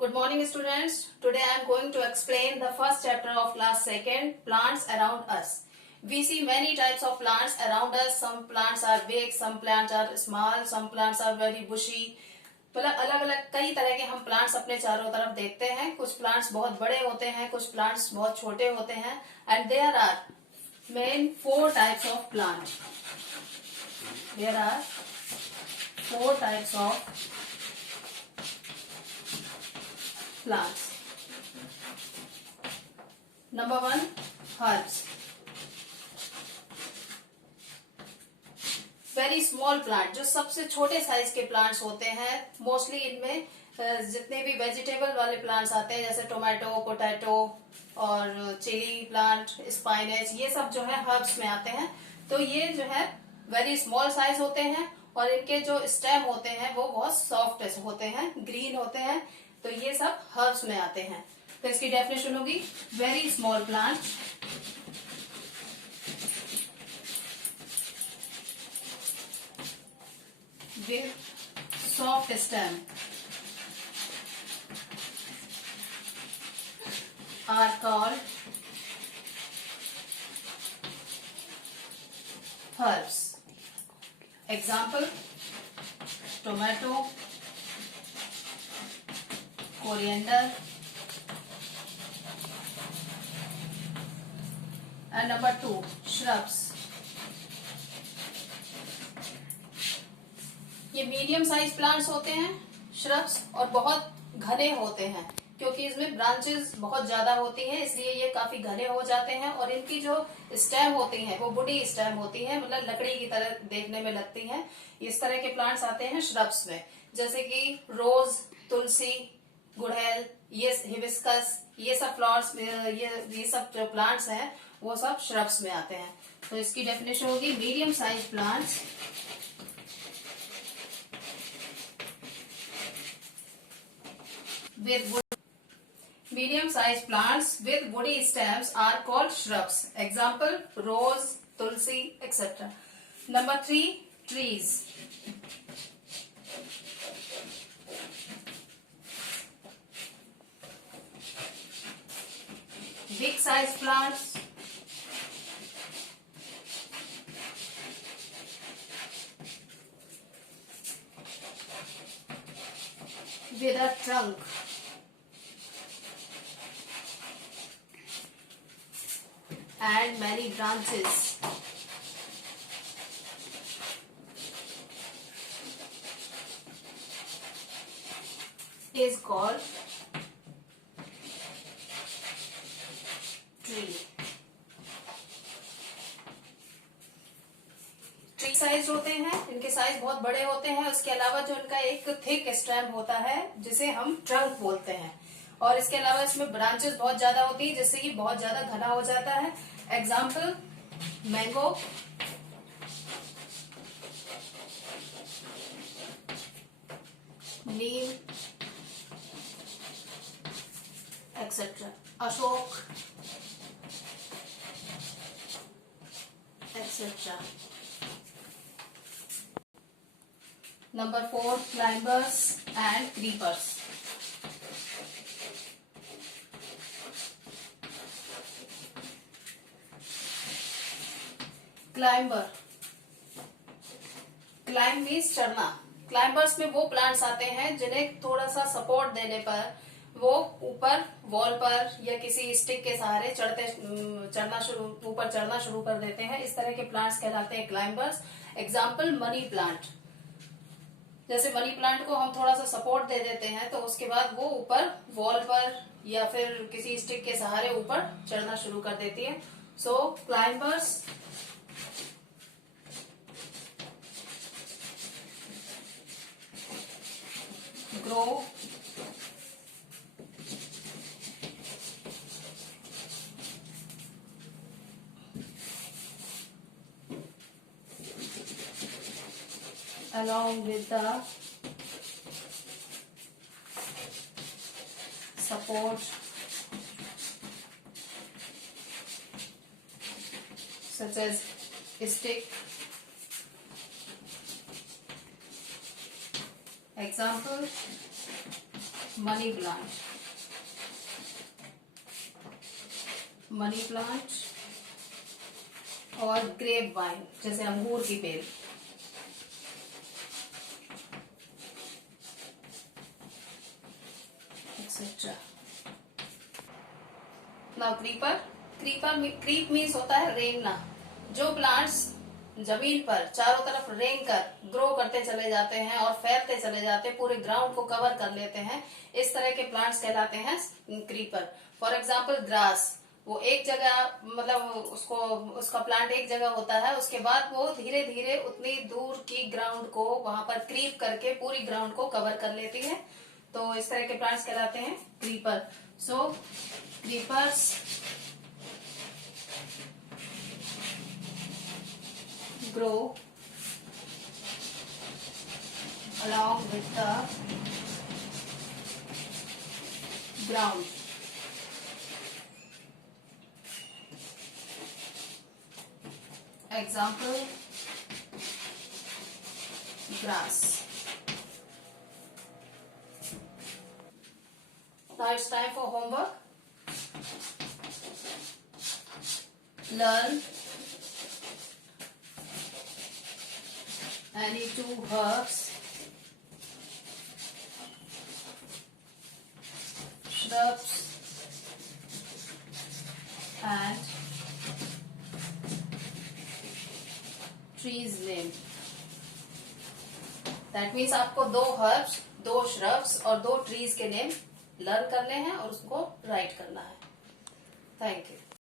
Good morning, students. Today I am going to explain the first chapter of class 2nd, plants around us. We see many types of plants around us. Some plants are big, some plants are small, some plants are very bushy. मतलब अलग अलग कई तरह के हम plants अपने चारों तरफ देखते हैं. कुछ प्लांट्स बहुत बड़े होते हैं, कुछ प्लांट्स बहुत छोटे होते हैं. And there are main 4 types of plant. There are 4 types of plants. Number 1, herbs. Very small plant, जो सबसे छोटे साइज के प्लांट्स होते हैं. मोस्टली इनमें जितने भी वेजिटेबल वाले प्लांट्स आते हैं जैसे टोमेटो, पोटैटो और चिली प्लांट, स्पाइनेच, ये सब जो है हर्ब्स में आते हैं. तो ये जो है वेरी स्मॉल साइज होते हैं और इनके जो स्टेम होते हैं वो बहुत सॉफ्ट होते हैं, ग्रीन होते हैं. तो ये सब हर्ब्स में आते हैं. तो इसकी डेफिनेशन होगी very small plant with soft stem are called herbs. Example: tomato, coriander, and number 2, shrubs. ये मीडियम साइज प्लांट्स होते हैं श्रब्स, और बहुत घने होते हैं क्योंकि इसमें ब्रांचेस बहुत ज्यादा होती हैं, इसलिए ये काफी घने हो जाते हैं. और इनकी जो स्टेम होती हैं वो वुडी स्टेम होती है, मतलब लकड़ी की तरह देखने में लगती हैं. इस तरह के प्लांट्स आते हैं श्रब्स में, जैसे कि रोज, तुलसी, गुड़हल, ये हिबिस्कस, ये सब फ्लावर्स, ये सब जो प्लांट्स हैं वो सब श्रब्स में आते हैं. तो इसकी डेफिनेशन होगी medium size plants with wood. Medium sized plants with woody stems are called shrubs. Example: rose, tulsi, etc. Number 3, trees. Big sized plants with a trunk and many branches is called tree. Tree size होते हैं, इनके size बहुत बड़े होते हैं. उसके अलावा जो इनका एक थिक स्टेम होता है जिसे हम ट्रंक बोलते हैं, और इसके अलावा इसमें ब्रांचेस बहुत ज्यादा होती है जिससे कि बहुत ज्यादा घना हो जाता है. Example: mango, Neem, etcetera, Ashok, etcetera. Number 4, climbers and creepers. Climber, climb means चढ़ना. क्लाइंबर्स में वो प्लांट्स आते हैं जिन्हें थोड़ा सा सपोर्ट देने पर वो ऊपर वॉल पर या किसी स्टिक के सहारे ऊपर चढ़ना शुरू कर देते हैं. इस तरह के प्लांट्स कहलाते हैं क्लाइंबर्स. Example: money plant. जैसे मनी प्लांट को हम थोड़ा सा सपोर्ट दे देते हैं तो उसके बाद वो ऊपर वॉल पर या फिर किसी स्टिक के सहारे ऊपर चढ़ना शुरू कर देती है. So climbers grow along with the support such as stick. Example: money plant, money plant और ग्रेप वाइन जैसे अंगूर की बेल। Etcetera. Now creeper, creep means होता है रेंगना। जो प्लांट्स जमीन पर चारों तरफ रेंग कर ग्रो करते चले जाते हैं और फैलते चले जाते हैं, पूरे ग्राउंड को कवर कर लेते हैं, इस तरह के प्लांट्स कहलाते हैं क्रीपर। फॉर एग्जाम्पल ग्रास, वो एक जगह मतलब उसका प्लांट एक जगह होता है, उसके बाद वो धीरे धीरे उतनी दूर की ग्राउंड को वहां पर क्रीप करके पूरी ग्राउंड को कवर कर लेती है। तो इस तरह के प्लांट्स कहलाते हैं creeper. So creepers grow along with the ground. Example, grass. Now it's time for homework. Learn any two herbs, shrubs and trees name. That means आपको 2 herbs, 2 shrubs और 2 trees के नेम लर्न करने हैं और उसको right करना है। Thank you.